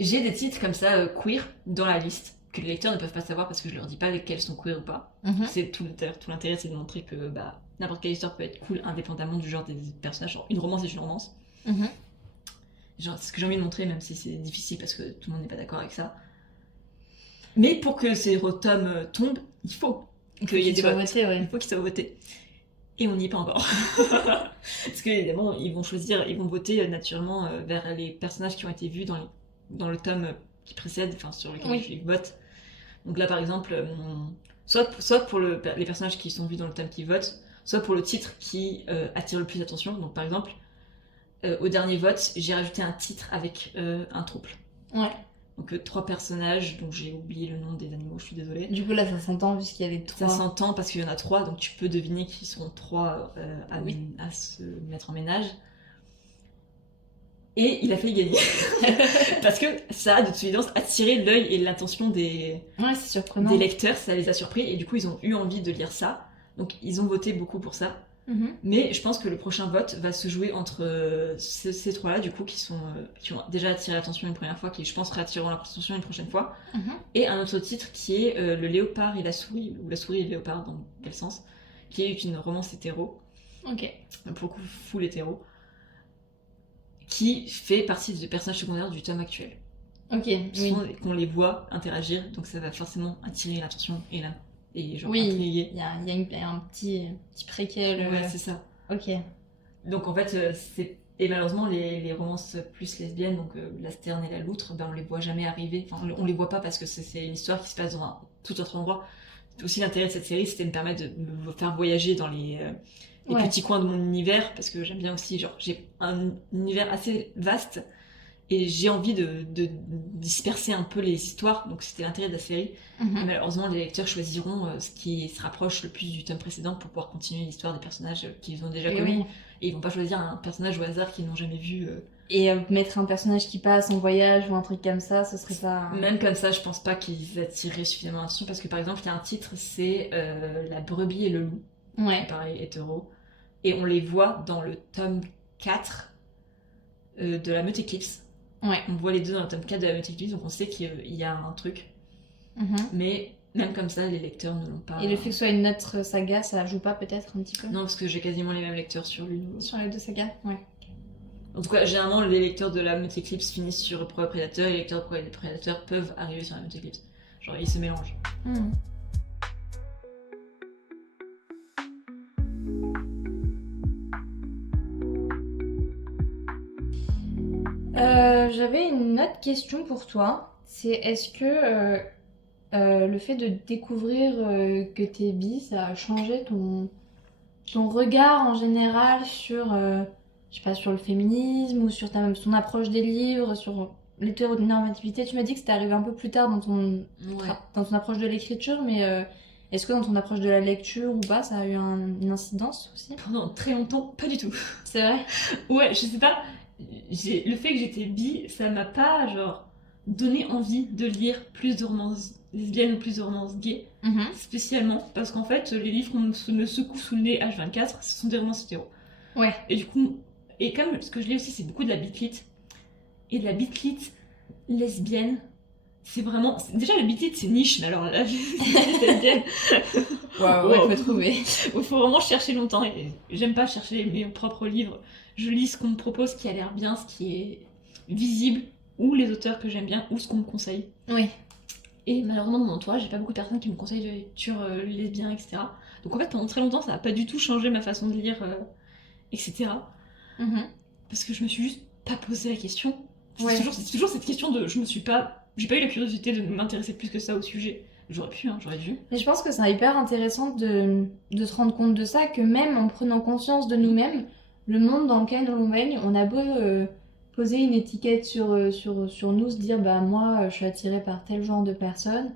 J'ai des titres comme ça queer dans la liste que les lecteurs ne peuvent pas savoir parce que je leur dis pas lesquels sont queer ou pas. C'est tout l'intérêt, c'est de montrer que n'importe quelle histoire peut être cool indépendamment du genre des personnages. Genre, une romance est une romance. Genre, c'est ce que j'ai envie de montrer, même si c'est difficile parce que tout le monde n'est pas d'accord avec ça. Mais pour que ces tomes tombent, il faut qu'il y ait des votes. Il faut qu'ils soient votés. Et on n'y est pas encore. Parce que évidemment, ils vont voter naturellement vers les personnages qui ont été vus dans le tome qui précède, sur lequel ils votent. Donc là, par exemple, soit pour les personnages qui sont vus dans le tome qui votent, soit pour le titre qui attire le plus d'attention. Donc par exemple, au dernier vote, j'ai rajouté un titre avec un trouble. Donc 3 personnages, dont j'ai oublié le nom des animaux, je suis désolée. Du coup là ça s'entend puisqu'il y avait 3. Ça s'entend parce qu'il y en a 3, donc tu peux deviner qu'ils sont 3 à se mettre en ménage. Et il a failli gagner. Parce que ça a de toute évidence attiré l'œil et l'attention des lecteurs, ça les a surpris et du coup ils ont eu envie de lire ça. Donc ils ont voté beaucoup pour ça. Mais je pense que le prochain vote va se jouer entre ces 3-là, du coup, qui ont déjà attiré l'attention une première fois, qui, je pense, réattireront l'attention une prochaine fois. Et un autre titre qui est Le léopard et la souris, ou La souris et le léopard, dans quel sens, qui est une romance hétéro. Pour le coup, full hétéro. Qui fait partie des personnages secondaires du tome actuel. Qu'on les voit interagir, donc ça va forcément attirer l'attention et genre intriguer. Il y a un petit préquel. Ouais, c'est ça. Donc en fait, et malheureusement, les romances plus lesbiennes, donc la sterne et la loutre, on les voit jamais arriver. On les voit pas parce que c'est une histoire qui se passe dans un tout autre endroit. Aussi l'intérêt de cette série, c'était de me permettre de me faire voyager dans les petits coins de mon univers, parce que j'aime bien aussi, genre, j'ai un univers assez vaste et j'ai envie de disperser un peu les histoires, donc c'était l'intérêt de la série. Et malheureusement, les lecteurs choisiront ce qui se rapproche le plus du tome précédent pour pouvoir continuer l'histoire des personnages qu'ils ont déjà connus. Et ils vont pas choisir un personnage au hasard qu'ils n'ont jamais vu. Et mettre un personnage qui passe en voyage ou un truc comme ça, ce serait pas... Même comme ça, je pense pas qu'ils attireraient suffisamment l'attention, parce que par exemple, il y a un titre, c'est La brebis et le loup. Pareil, hétéro. Et on les voit dans le tome 4 de la Meute Eclipse. Ouais. On voit les deux dans le tome 4 de la Meute Eclipse, donc on sait qu'il y a un truc. Mais même comme ça, les lecteurs ne l'ont pas. Et le fait que ce soit une autre saga, ça joue pas peut-être un petit peu? Non, parce que j'ai quasiment les mêmes lecteurs sur l'une. Sur les deux sagas, ouais. En tout cas, généralement, les lecteurs de la Meute Eclipse finissent sur Proie Prédateur, et les lecteurs de Proie Prédateur peuvent arriver sur la Meute Eclipse. Genre, ils se mélangent. J'avais une autre question pour toi. C'est est-ce que le fait de découvrir que t'es bi, ça a changé ton regard en général sur, je sais pas, sur le féminisme ou sur ton approche des livres, sur l'hétéronormativité? Tu m'as dit que c'était arrivé un peu plus tard dans ton approche de l'écriture, mais est-ce que dans ton approche de la lecture ou pas, ça a eu une incidence aussi? Pendant très longtemps, pas du tout. C'est vrai? Ouais, je sais pas. Le fait que j'étais bi, ça m'a pas, genre, donné envie de lire plus de romances lesbiennes ou plus de romances gays, spécialement, parce qu'en fait, les livres qu'on me secoue sous le nez H24, ce sont des romances hétéros. Ouais. Et du coup, et comme ce que je lis aussi, c'est beaucoup de la bitlit, et de la bitlit lesbienne, c'est vraiment... Déjà, la bitlit, c'est niche, mais alors la bitlit lesbienne... Wow, faut trouver. Il faut vraiment chercher longtemps, et j'aime pas chercher mes propres livres. Je lis ce qu'on me propose qui a l'air bien, ce qui est visible, ou les auteurs que j'aime bien, ou ce qu'on me conseille. Oui. Et malheureusement, dans mon entourage, j'ai pas beaucoup de personnes qui me conseillent de lecture lesbienne, etc. Donc en fait, pendant très longtemps, ça a pas du tout changé ma façon de lire, etc. Parce que je me suis juste pas posé la question. C'est toujours cette question de... J'ai pas eu la curiosité de m'intéresser plus que ça au sujet. J'aurais pu, j'aurais dû. Mais je pense que c'est hyper intéressant de se rendre compte de ça, que même en prenant conscience de nous-mêmes, le monde dans lequel on baigne, on a beau poser une étiquette sur nous, se dire bah moi je suis attirée par tel genre de personne,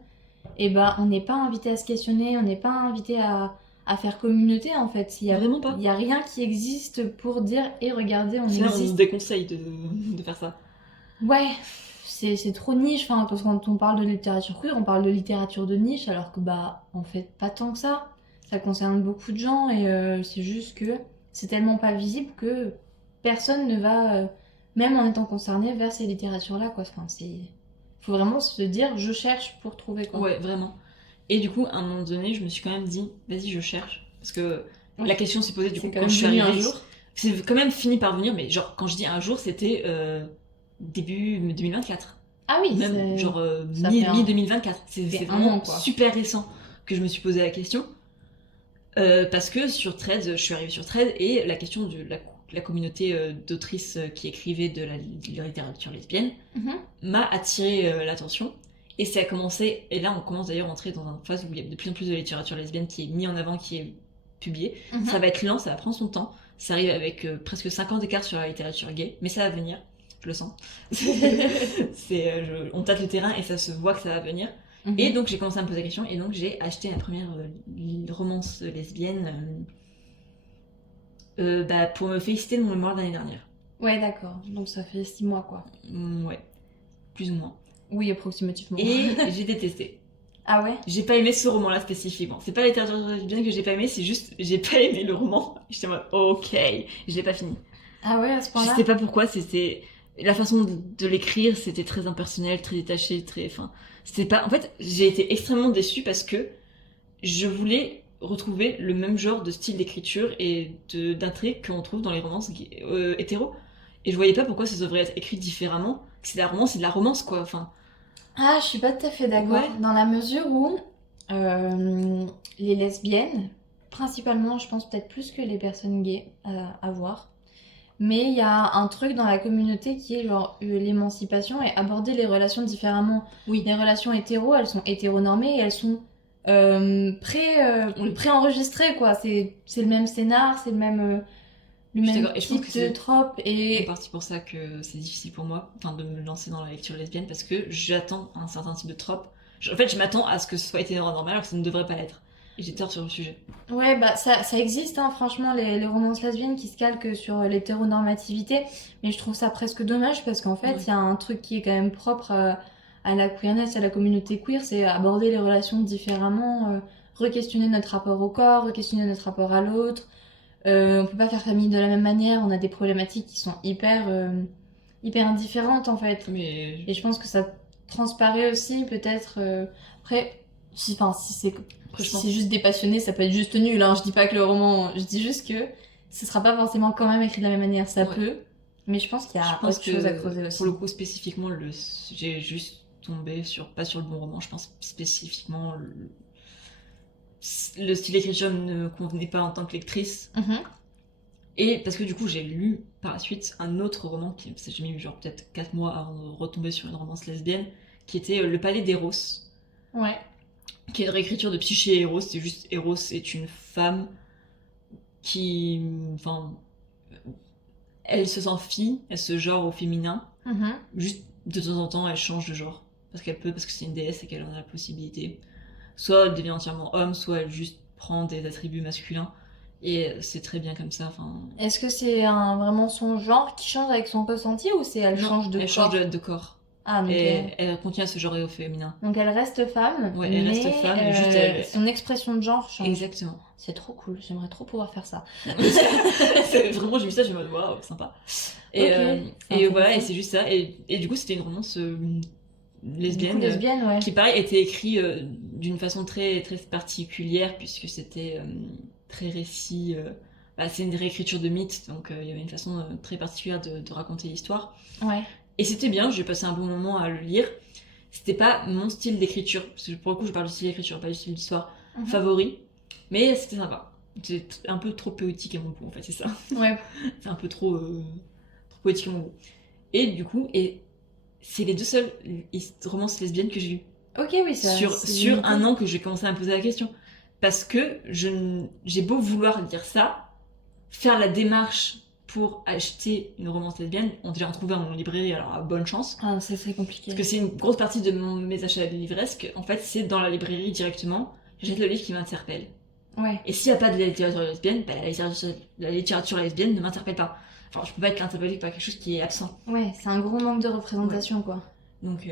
et bah on n'est pas invité à se questionner, on n'est pas invité à faire communauté en fait. Vraiment pas. Il y a rien qui existe pour dire et regardez, on sinon, existe. On se déconseille de faire ça. Ouais, c'est trop niche, parce que quand on parle de littérature queer, on parle de littérature de niche, alors que bah en fait pas tant que ça. Ça concerne beaucoup de gens et c'est juste que c'est tellement pas visible que personne ne va, même en étant concerné, vers ces littératures-là, quoi. Enfin, faut vraiment se dire, je cherche pour trouver, quoi. Ouais, vraiment. Et du coup, à un moment donné, je me suis quand même dit, vas-y, je cherche. Parce que la question s'est posée, du coup, quand je suis arrivée un jour. C'est quand même fini par venir, mais genre, quand je dis un jour, c'était début 2024. Ah oui, même genre mi-2024. C'est vraiment quoi. Super récent que je me suis posé la question. Parce que sur Threads, je suis arrivée sur Threads et la question de la communauté d'autrices qui écrivaient de la littérature lesbienne m'a attiré l'attention. Et ça a commencé, et là on commence d'ailleurs à entrer dans une phase où il y a de plus en plus de littérature lesbienne qui est mise en avant, qui est publiée. Ça va être lent, ça va prendre son temps. Ça arrive avec presque 5 ans d'écart sur la littérature gay, mais ça va venir, je le sens. On tâte le terrain et ça se voit que ça va venir. Et donc j'ai commencé à me poser la question, et donc j'ai acheté la première romance lesbienne pour me féliciter de mon mémoire de l'année dernière. Ouais, d'accord. Donc ça fait 6 mois, quoi. Ouais, plus ou moins. Oui, approximativement. Et j'ai détesté. Ah ouais? J'ai pas aimé ce roman-là spécifiquement. C'est pas la littérature lesbienne que j'ai pas aimé, c'est juste j'ai pas aimé le roman. J'étais en mode ok, je l'ai pas fini. Ah ouais, à ce point-là? Je sais pas pourquoi, c'était... La façon de l'écrire, c'était très impersonnel, très détaché, très... Enfin, c'était pas... En fait, j'ai été extrêmement déçue parce que je voulais retrouver le même genre de style d'écriture et d'intrigue qu'on trouve dans les romances hétéros. Et je voyais pas pourquoi ça devrait être écrit différemment. C'est la romance, c'est de la romance, quoi. Enfin... Ah, je suis pas tout à fait d'accord. Ouais. Dans la mesure où les lesbiennes, principalement, je pense peut-être plus que les personnes gays à voir, mais il y a un truc dans la communauté qui est genre l'émancipation et aborder les relations différemment. Oui. Les relations hétéros, elles sont hétéronormées et elles sont préenregistrées, quoi. C'est le même scénar, c'est le même type de trope. Et c'est partie pour ça que c'est difficile pour moi de me lancer dans la lecture lesbienne, parce que j'attends un certain type de trope. En fait, je m'attends à ce que ce soit hétéronormal alors que ça ne devrait pas l'être. Et j'ai tort sur le sujet. Ouais, bah ça existe, franchement, les romances lesbiennes qui se calquent sur l'hétéronormativité, mais je trouve ça presque dommage parce qu'en fait, il y a un truc qui est quand même propre à la queerness, à la communauté queer, c'est aborder les relations différemment, re-questionner notre rapport au corps, re-questionner notre rapport à l'autre. On peut pas faire famille de la même manière, on a des problématiques qui sont hyper hyper indifférente en fait. Mais... Et je pense que ça transparaît aussi peut-être... Après, si c'est juste des passionnés, ça peut être juste nul, hein. Je dis pas que le roman... Je dis juste que ce sera pas forcément quand même écrit de la même manière, ça peut. Mais je pense qu'il y a autre chose à creuser aussi. Pour le coup, spécifiquement, j'ai juste tombé pas sur le bon roman. Je pense spécifiquement le style d'écriture ne me convenait pas en tant que lectrice. Et parce que du coup, j'ai lu par la suite un autre roman, j'ai mis genre peut-être 4 mois avant de retomber sur une romance lesbienne, qui était Le Palais d'Eros. Ouais. Qui est une réécriture de Psyché et Eros. C'est juste Eros est une femme qui... Enfin... Elle se sent fille, elle se genre au féminin. Juste de temps en temps, elle change de genre. Parce qu'elle peut, parce que c'est une déesse et qu'elle en a la possibilité. Soit elle devient entièrement homme, soit elle juste prend des attributs masculins. Et c'est très bien comme ça. Est-ce que c'est vraiment son genre qui change avec son ressenti ou elle change de corps? Elle change de corps. Ah, donc elle continue à se genrer au féminin. Donc elle reste femme. Ouais, elle reste femme, juste son expression de genre change. Exactement. C'est trop cool, j'aimerais trop pouvoir faire ça. Vraiment, j'ai vu ça, je me dis waouh, sympa. Et voilà, et c'est juste ça. Et du coup, c'était une romance lesbienne, qui pareil était écrite d'une façon très, très particulière, puisque c'était très récit. C'est une réécriture de mythes, donc il y avait une façon très particulière de raconter l'histoire. Ouais. Et c'était bien, j'ai passé un bon moment à le lire. C'était pas mon style d'écriture, parce que pour le coup je parle du style d'écriture, pas du style d'histoire favori, mais c'était sympa. C'était un peu trop poétique à mon goût en fait, c'est ça. Ouais. C'est un peu trop poétique à mon goût. Et du coup, c'est les 2 seules romances lesbiennes que j'ai lues. Ok, oui, c'est sur un an que j'ai commencé à me poser la question. Parce que j'ai beau vouloir lire ça, faire la démarche pour acheter une romance lesbienne, on déjà en trouvé en librairie, alors bonne chance. Ah, c'est très compliqué. Parce que c'est une grosse partie de mes achats livresques, en fait, c'est dans la librairie directement, j'achète le livre qui m'interpelle. Ouais. Et s'il n'y a pas de littérature lesbienne, la littérature lesbienne ne m'interpelle pas. Enfin, je peux pas être interpellée par quelque chose qui est absent. Ouais, c'est un gros manque de représentation, quoi. Donc,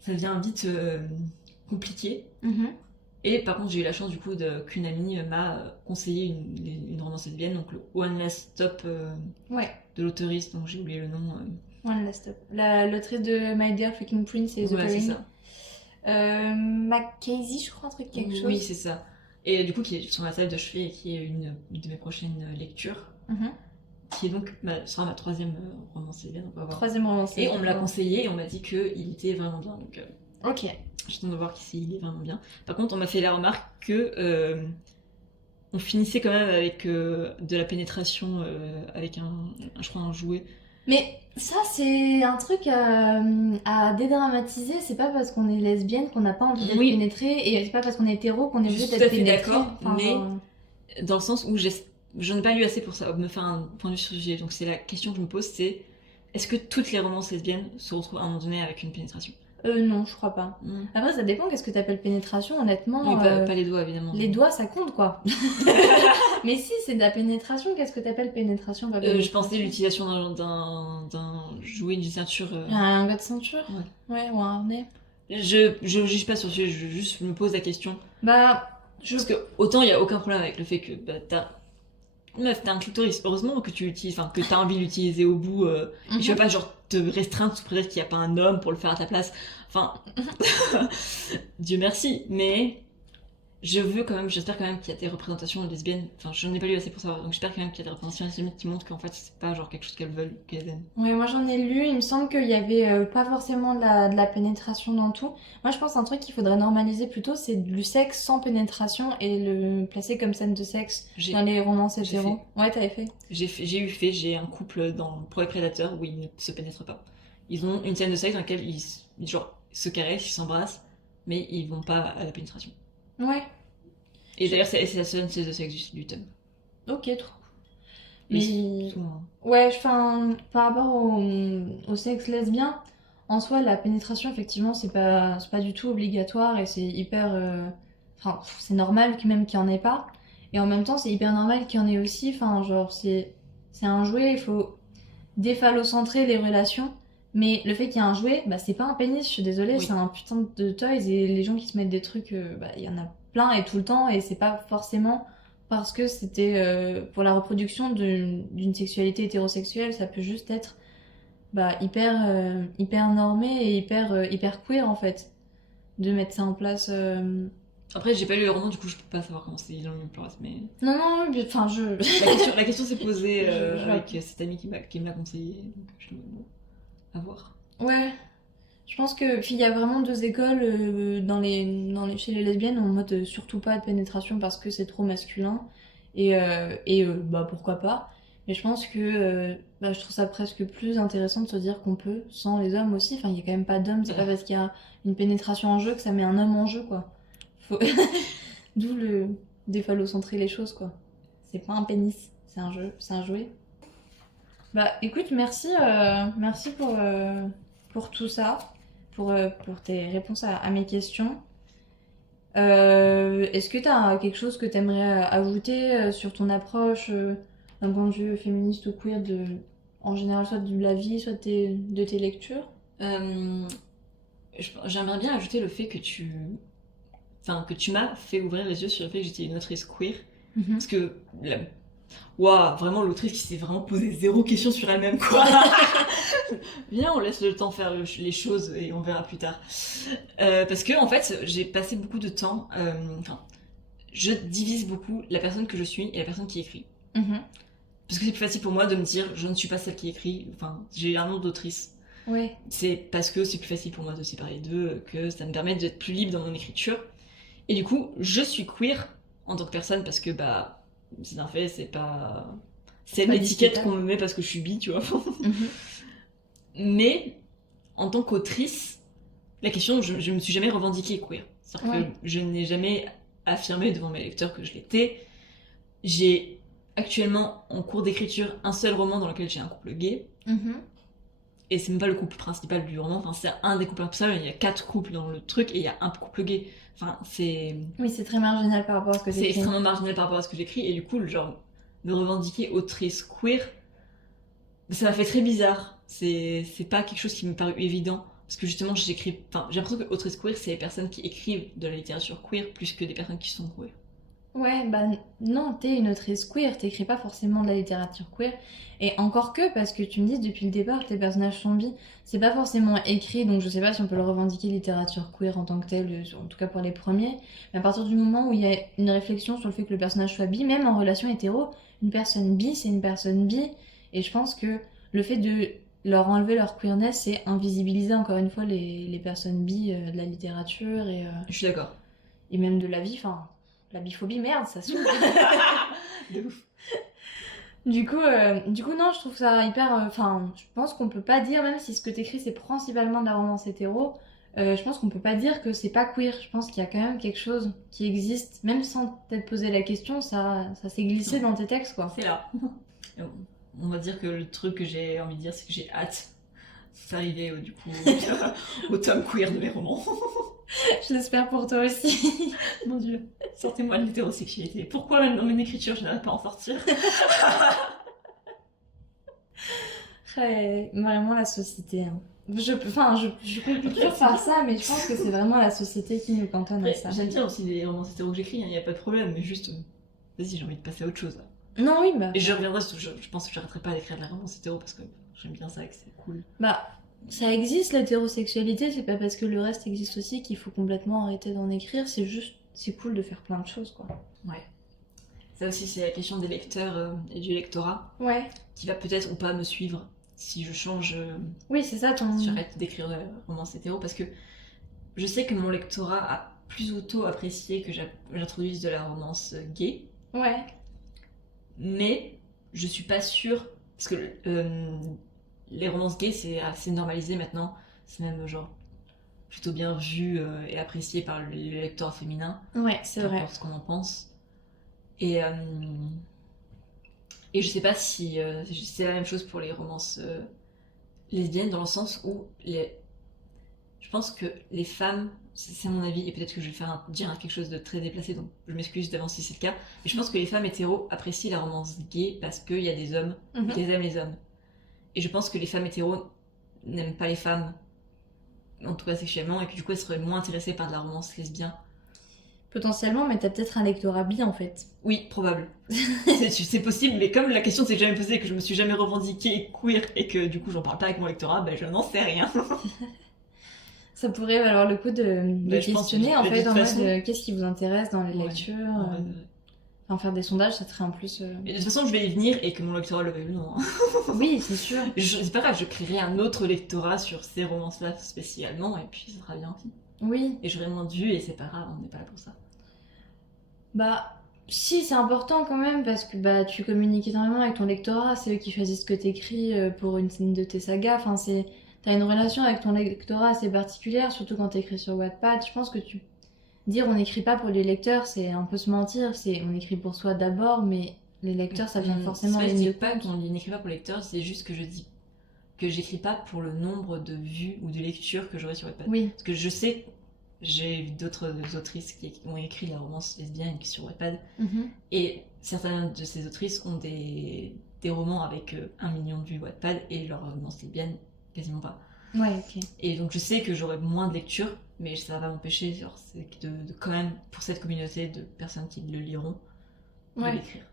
ça devient vite compliqué. Et par contre, j'ai eu la chance du coup qu'une amie m'a conseillé une romance lesbienne, donc le One Last Stop de l'auteuriste, dont j'ai oublié le nom. One Last Stop. L'autrice de My Dear Fucking Prince et The Ouais, c'est ça. Mackenzie, je crois, quelque chose. Oui, c'est ça. Et du coup, qui est sur ma table de chevet et qui est une de mes prochaines lectures. Qui est donc sera ma 3e romance lesbienne. 3e romance lesbienne. Et on me l'a conseillé et on m'a dit qu'il était vraiment bien. Donc, ok. J'attends de voir s'il est vraiment bien. Par contre, on m'a fait la remarque que on finissait quand même avec de la pénétration avec je crois un jouet. Mais ça, c'est un truc à dédramatiser. C'est pas parce qu'on est lesbienne qu'on n'a pas envie d'être pénétrée, et c'est pas parce qu'on est hétéro qu'on est obligé d'être pénétrée. D'accord, mais dans le sens où j'en ai pas lu assez pour ça, me faire un point de vue sur le sujet. Donc c'est la question que je me pose, c'est est-ce que toutes les romances lesbiennes se retrouvent à un moment donné avec une pénétration? Non, je crois pas. Après, ça dépend qu'est-ce que t'appelles pénétration, honnêtement. Oui, pas les doigts, évidemment. Les doigts, ça compte, quoi. Mais si, c'est de la pénétration, qu'est-ce que t'appelles pénétration, je pensais l'utilisation d'un jouet, d'une ceinture. Un gars de ceinture? Ouais, ou un harnais. Je juge pas sur ce sujet, je me pose la question. Parce que autant il y a aucun problème avec le fait que Meuf, t'as un clitoris, heureusement que tu l'utilises, enfin que t'as envie de l'utiliser au bout, et tu vas pas genre te restreindre sous prétexte qu'il n'y a pas un homme pour le faire à ta place, enfin, Dieu merci, mais j'espère quand même qu'il y a des représentations lesbiennes, enfin j'en ai pas lu assez pour savoir, donc j'espère quand même qu'il y a des représentations lesbiennes qui montrent qu'en fait c'est pas genre quelque chose qu'elles veulent, qu'elles aiment. Ouais, moi j'en ai lu, il me semble qu'il y avait pas forcément de la pénétration dans tout. Moi je pense un truc qu'il faudrait normaliser plutôt, c'est du sexe sans pénétration et le placer comme scène de sexe dans les romances hétéros. Ouais, t'avais fait. J'ai un couple pour les prédateurs où ils ne se pénètrent pas. Ils ont une scène de sexe dans laquelle ils se caressent, ils s'embrassent, mais ils vont pas à la pénétration. Ouais. Et d'ailleurs, c'est la seule scène de sexe du tome. Ok, trop. Mais ouais, par rapport au sexe lesbien, en soi, la pénétration, effectivement, c'est pas du tout obligatoire et c'est hyper... c'est normal même qu'il y en ait pas. Et en même temps, c'est hyper normal qu'il y en ait aussi. Enfin, genre, c'est un jouet, il faut déphallocentrer les relations. Mais le fait qu'il y ait un jouet, c'est pas un pénis, je suis désolée, c'est un putain de toys. Et les gens qui se mettent des trucs, il y en a plein et tout le temps. Et c'est pas forcément parce que c'était pour la reproduction d'une sexualité hétérosexuelle. Ça peut juste être hyper normé et hyper queer en fait. De mettre ça en place. Après, j'ai pas lu le roman, du coup, je peux pas savoir comment c'est dans le place, mais. Non, enfin, La question s'est posée avec cette amie qui me l'a conseillé, donc je me bon, à voir. Ouais. Je pense que il y a vraiment deux écoles chez les lesbiennes en mode surtout pas de pénétration parce que c'est trop masculin et pourquoi pas. Mais je pense que je trouve ça presque plus intéressant de se dire qu'on peut sans les hommes aussi. Enfin, il y a quand même pas d'hommes, c'est pas parce qu'il y a une pénétration en jeu que ça met un homme en jeu, quoi. D'où le déphallocentrer les choses, quoi. C'est pas un pénis, c'est un jeu, c'est un jouet. Bah écoute, merci pour tout ça, pour tes réponses à mes questions. Est-ce que t'as quelque chose que t'aimerais ajouter sur ton approche d'un point de vue féministe ou queer en général, soit de la vie, soit de tes lectures? J'aimerais bien ajouter le fait que tu m'as fait ouvrir les yeux sur le fait que j'étais une autrice queer. Parce que vraiment l'autrice qui s'est vraiment posé zéro question sur elle-même, quoi. Viens, on laisse le temps faire les choses et on verra plus tard. Parce que en fait, j'ai passé beaucoup de temps. Je divise beaucoup la personne que je suis et la personne qui écrit. Parce que c'est plus facile pour moi de me dire je ne suis pas celle qui écrit. Enfin, j'ai un nom d'autrice. Ouais. C'est parce que c'est plus facile pour moi de séparer les deux, que ça me permet d'être plus libre dans mon écriture. Et du coup, je suis queer en tant que personne parce que c'est un fait, c'est l'étiquette qu'on me met parce que je suis bi, tu vois. Mais en tant qu'autrice, la question, je me suis jamais revendiquée queer. C'est-à-dire que je n'ai jamais affirmé devant mes lecteurs que je l'étais. J'ai actuellement en cours d'écriture un seul roman dans lequel j'ai un couple gay. Et c'est même pas le couple principal du roman, enfin c'est un des couples principaux, il y a 4 couples dans le truc et il y a un couple gay. Enfin, c'est... Oui, c'est très marginal par rapport à ce que j'écris. C'est extrêmement marginal par rapport à ce que j'écris et du coup, genre, me revendiquer autrice queer, ça m'a fait très bizarre. C'est pas quelque chose qui me parut évident. Parce que justement, j'ai l'impression que autrice queer, c'est les personnes qui écrivent de la littérature queer plus que des personnes qui sont queer. Ouais, non, t'es une autrice queer, t'écris pas forcément de la littérature queer. Et encore que, parce que tu me dis depuis le départ, tes personnages sont bi, c'est pas forcément écrit, donc je sais pas si on peut le revendiquer littérature queer en tant que tel, en tout cas pour les premiers. Mais à partir du moment où il y a une réflexion sur le fait que le personnage soit bi, même en relation hétéro, une personne bi, c'est une personne bi. Et je pense que le fait de leur enlever leur queerness, c'est invisibiliser encore une fois les personnes bi de la littérature et... Je suis d'accord. Et même de la vie, enfin... La biphobie, merde, ça saoule. De ouf. Du coup, non, je trouve ça hyper... je pense qu'on peut pas dire, même si ce que t'écris, c'est principalement de la romance hétéro, je pense qu'on peut pas dire que c'est pas queer. Je pense qu'il y a quand même quelque chose qui existe. Même sans t'être posé la question, ça s'est glissé dans tes textes, quoi. C'est là. On va dire que le truc que j'ai envie de dire, c'est que j'ai hâte d'arriver, du coup, au tome queer de mes romans. Je l'espère pour toi aussi. Mon Dieu, sortez-moi de l'hétérosexualité. Pourquoi même dans mon écriture, je n'arrive pas à en sortir? Vraiment la société. Hein. Je peux toujours faire ça, mais je pense que c'est vraiment la société qui nous cantonne à ça. J'aime bien aussi les romans hétéros que j'écris, il n'y a pas de problème, mais juste, vas-y, j'ai envie de passer à autre chose. Là. Non, oui, Et je reviendrai, je pense que j'arrêterai pas d'écrire de la romance hétéro parce que j'aime bien ça et que c'est cool. Ça existe l'hétérosexualité, c'est pas parce que le reste existe aussi qu'il faut complètement arrêter d'en écrire, c'est cool de faire plein de choses, quoi. Ouais. Ça aussi, c'est la question des lecteurs et du lectorat. Ouais. Qui va peut-être ou pas me suivre si je change. Oui, c'est ça si j'arrête d'écrire de la romance hétéro parce que je sais que mon lectorat a plus auto apprécié que j'introduise de la romance gay. Ouais. Mais je suis pas sûre parce que les romances gays c'est assez normalisé maintenant, c'est même genre plutôt bien vu et apprécié par le lectorat féminin. Ouais, c'est vrai. Peu importe ce qu'on en pense. Et je sais pas si c'est la même chose pour les romances lesbiennes dans le sens où je pense que les femmes, c'est mon avis et peut-être que je vais dire quelque chose de très déplacé donc je m'excuse d'avance si c'est le cas, mais je pense que les femmes hétéros apprécient la romance gay parce qu'il y a des hommes qui aiment les hommes. Et je pense que les femmes hétéros n'aiment pas les femmes, en tout cas sexuellement, et que du coup elles seraient moins intéressées par de la romance lesbienne. Potentiellement, mais t'as peut-être un lectorat bi en fait. Oui, probable. c'est possible, mais comme la question s'est jamais posée, que je me suis jamais revendiquée queer et que du coup j'en parle pas avec mon lectorat, ben je n'en sais rien. Ça pourrait valoir le coup de questionner en fait, en mode qu'est-ce qui vous intéresse dans les lectures. Enfin, faire des sondages, ça serait en plus. Et de toute façon, je vais y venir et que mon lectorat le veuille ou non. Oui, c'est sûr. C'est pas grave, je créerai un autre lectorat sur ces romances-là spécialement et puis ça sera bien aussi. Oui. Et j'aurai moins de vues et c'est pas grave, on n'est pas là pour ça. Bah, si, c'est important quand même parce que bah, tu communiques énormément avec ton lectorat, c'est eux qui choisissent ce que t'écris pour une de tes sagas. Enfin, t'as une relation avec ton lectorat assez particulière, surtout quand t'écris sur Wattpad. Je pense que dire on n'écrit pas pour les lecteurs, c'est un peu se mentir. On écrit pour soi d'abord, mais les lecteurs, ça vient forcément je dis pas qu'on n'écrit pas pour les lecteurs, c'est juste que je dis que j'écris pas pour le nombre de vues ou de lectures que j'aurai sur Wattpad. Oui. Parce que je sais, j'ai vu d'autres autrices qui ont écrit la romance lesbienne sur Wattpad, et certaines de ces autrices ont des romans avec 1 million de vues Wattpad et leur romance lesbienne quasiment pas. Ouais, ok. Et donc je sais que j'aurai moins de lectures, mais ça va m'empêcher de quand même, pour cette communauté de personnes qui le liront, de l'écrire.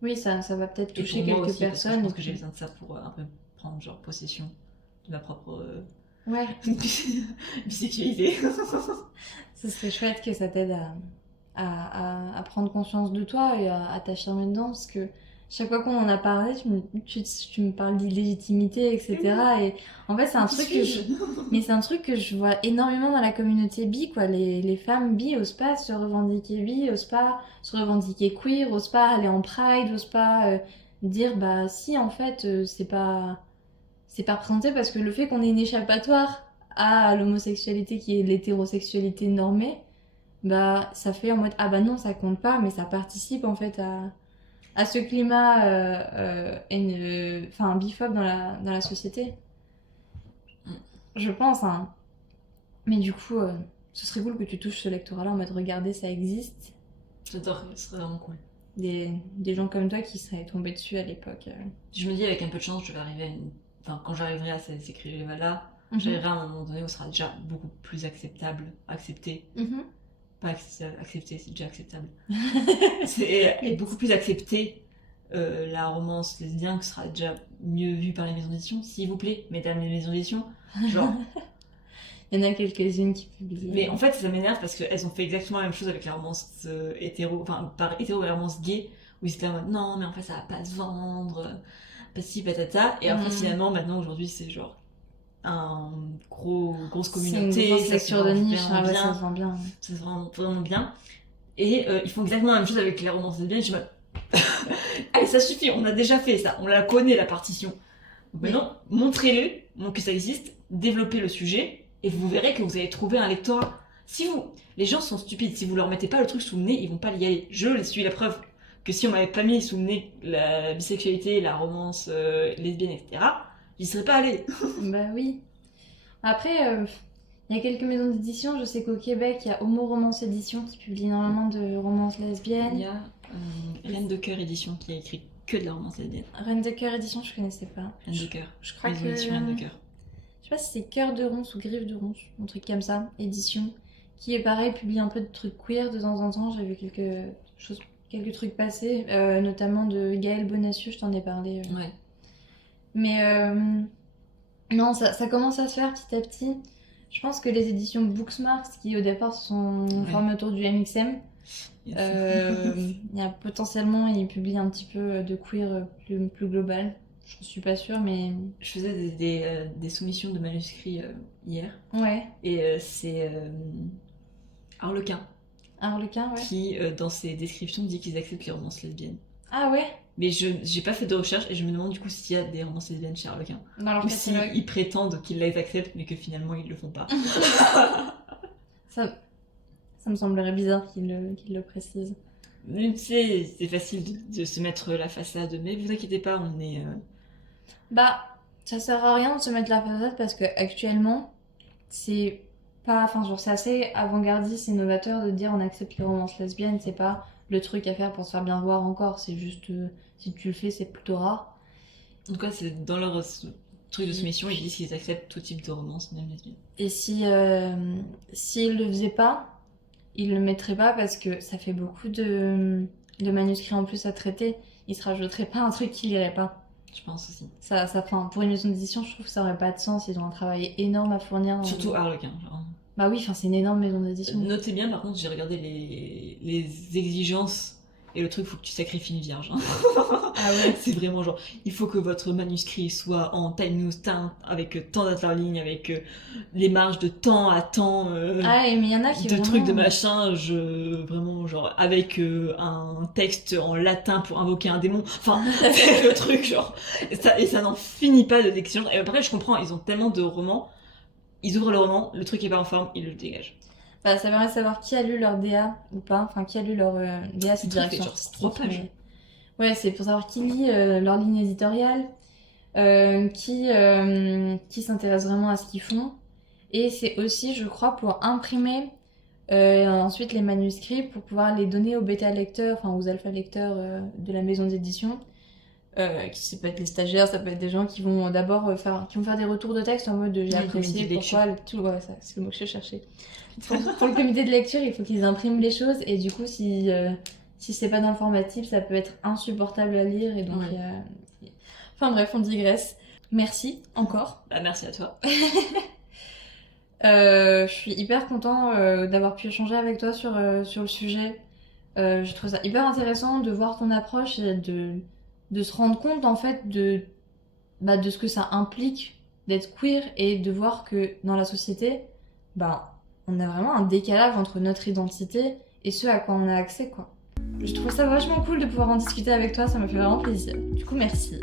Oui, ça va peut-être toucher quelques personnes. Je pense que j'ai besoin de ça pour un peu prendre genre possession de ma propre bisexualité. Ce serait chouette que ça t'aide à prendre conscience de toi et à t'affirmer dedans, parce que chaque fois qu'on en a parlé, tu me parles d'illégitimité, etc. Et en fait, c'est un truc c'est un truc que je vois énormément dans la communauté bi, quoi. Les femmes bi osent pas se revendiquer bi, osent pas se revendiquer queer, osent pas aller en pride, osent pas dire, bah si, en fait, c'est pas représenté, parce que le fait qu'on ait une échappatoire à l'homosexualité qui est l'hétérosexualité normée, bah ça fait en mode, ah bah non, ça compte pas, mais ça participe en fait à ce climat biphobe dans la société. Je pense, hein. Mais du coup, ce serait cool que tu touches ce lectorat-là en mode regardez, ça existe. J'adore, ce serait vraiment cool. Des gens comme toi qui seraient tombés dessus à l'époque. Je me dis, avec un peu de chance, je vais arriver quand j'arriverai à ces écrivains-là, j'arriverai à un moment donné où ce sera déjà beaucoup plus accepté. Pas accepté, c'est déjà acceptable. C'est beaucoup plus accepté, la romance lesbienne, qui sera déjà mieux vue par les maisons d'édition, s'il vous plaît, mesdames les maisons d'édition. Genre. Il y en a quelques-unes qui publient. Mais en fait, ça m'énerve parce qu'elles ont fait exactement la même chose avec la romance hétéro, enfin, par hétéro et la romance gay, où ils étaient en mode non, mais en fait, ça va pas se vendre, pas si, patata. Et en fait, finalement, maintenant, aujourd'hui, c'est genre grosse communauté, c'est une grosse lecture de niche, ça se vend bien. Ça se vend vraiment bien. Et ils font exactement la même chose avec les romances lesbiennes. Je me allez, ça suffit, on a déjà fait ça, on la connaît la partition. Donc maintenant, montrez-le, que ça existe, développez le sujet, et vous verrez que vous allez trouver un lectorat. Les gens sont stupides, si vous leur mettez pas le truc sous le nez, ils vont pas y aller. Je suis la preuve que si on m'avait pas mis sous le nez la bisexualité, la romance lesbienne, etc., j'y serais pas allée. Bah oui. Après, il y a quelques maisons d'édition. Je sais qu'au Québec, il y a Homo Romance Édition qui publie énormément de romances lesbiennes. Il y a Reine de Cœur Édition qui a écrit que de la romance lesbienne. Reine de Cœur Édition, je connaissais pas. Reine de Cœur. Je crois que... Reine de Cœur. Je sais pas si c'est Cœur de Ronce ou Griffe de Ronce, un truc comme ça, édition, qui est pareil, publie un peu de trucs queer de temps en temps. J'ai vu quelques trucs passer, notamment de Gaëlle Bonacieux, je t'en ai parlé. Ouais. Mais non, ça commence à se faire petit à petit. Je pense que les éditions Booksmart, qui au départ sont formées autour du MXM, il y a potentiellement, ils publient un petit peu de queer plus global. Je suis pas sûre, mais... Je faisais des soumissions de manuscrits hier. Ouais. Et c'est Harlequin. Harlequin, ouais. Qui, dans ses descriptions, dit qu'ils acceptent les romances lesbiennes. Ah ouais. Mais j'ai pas fait de recherche et je me demande du coup s'il y a des romances lesbiennes chez Harlequin. Ou s'ils prétendent qu'ils les acceptent mais que finalement ils le font pas. Ça me semblerait bizarre qu'ils le précisent. C'est facile de se mettre la façade, mais vous inquiétez pas, on est... Bah, ça sert à rien de se mettre la façade parce que actuellement, c'est pas... Enfin, genre, c'est assez avant-gardiste et novateur de dire on accepte les romances lesbiennes, c'est pas le truc à faire pour se faire bien voir encore, c'est juste... si tu le fais, c'est plutôt rare. En tout cas, c'est dans leur truc de soumission, ils disent qu'ils acceptent tout type de romance, même lesbienne. Et s'ils le faisaient pas, ils le mettraient pas parce que ça fait beaucoup de manuscrits en plus à traiter. Ils se rajouteraient pas un truc qu'ils liraient pas. Je pense aussi. Pour une maison d'édition, je trouve que ça aurait pas de sens. Ils ont un travail énorme à fournir. Surtout Harlequin, genre. Bah oui, c'est une énorme maison d'édition. Notez bien, par contre, j'ai regardé les exigences et le truc, faut que tu sacrifies une vierge. Hein. Ah ouais. C'est vraiment genre, il faut que votre manuscrit soit en taille teint avec tant d'interlignes, avec les marges de temps à temps. Ah, mais il y en a qui de trucs de machin, vraiment genre avec un texte en latin pour invoquer un démon. Enfin, c'est le truc genre, et ça n'en finit pas de d'exigences. Et après, je comprends, ils ont tellement de romans. Ils ouvrent le roman, le truc est pas en forme, ils le dégagent. Bah, ça permet de savoir qui a lu leur DA ou pas, enfin qui a lu leur DA, c'est direction. Genre 3 pages. Ouais, c'est pour savoir qui lit leur ligne éditoriale, qui s'intéresse vraiment à ce qu'ils font. Et c'est aussi, je crois, pour imprimer ensuite les manuscrits pour pouvoir les donner aux bêta-lecteurs, enfin aux alpha-lecteurs de la maison d'édition. Ça peut être les stagiaires, ça peut être des gens qui vont d'abord faire des retours de texte en mode j'ai apprécié pourquoi tout, ouais, ça, c'est le mot que je cherchais. Pour le comité de lecture, il faut qu'ils impriment les choses et du coup si c'est pas dans le format type, ça peut être insupportable à lire et donc enfin bref, on digresse. Merci encore. Bah merci à toi. Je suis hyper content d'avoir pu échanger avec toi sur le sujet. Je trouve ça hyper intéressant de voir ton approche et de se rendre compte en fait de ce que ça implique d'être queer et de voir que dans la société, on a vraiment un décalage entre notre identité et ce à quoi on a accès, quoi. Je trouve ça vachement cool de pouvoir en discuter avec toi, ça me fait vraiment plaisir. Du coup, merci.